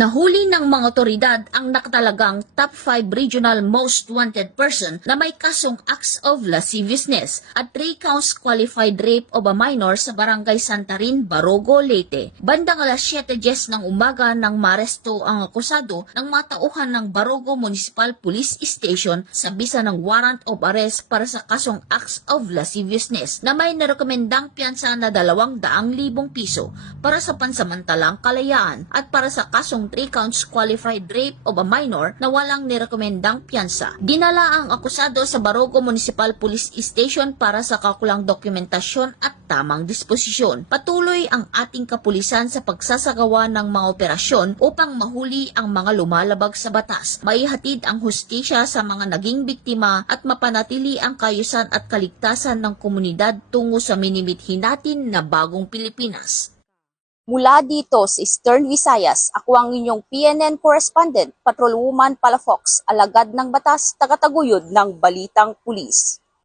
Nahuli ng mga otoridad ang nakatalagang top 5 regional most wanted person na may kasong acts of lasciviousness at 3 counts qualified rape of a minor sa barangay Santarin, Barogo, Leyte. Bandang alas 7:10 ng umaga nang maresto ang akusado ng matauhan ng Barogo Municipal Police Station sa bisa ng warrant of arrest para sa kasong acts of lasciviousness na may narekomendang piyansa na 200,000 piso para sa pansamantalang kalayaan at para sa kasong 3 counts qualified rape of a minor na walang nirekomendang piyansa. Dinala ang akusado sa Barogo Municipal Police Station para sa kakulang dokumentasyon at tamang disposisyon. Patuloy ang ating kapulisan sa pagsasagawa ng mga operasyon upang mahuli ang mga lumalabag sa batas, maihatid ang hustisya sa mga naging biktima at mapanatili ang kaayusan at kaligtasan ng komunidad tungo sa minimithin natin na bagong Pilipinas. Mula dito sa Eastern Visayas, ako ang inyong PNN correspondent, Patrolwoman Palafox, alagad ng batas, tagataguyod ng Balitang Pulis.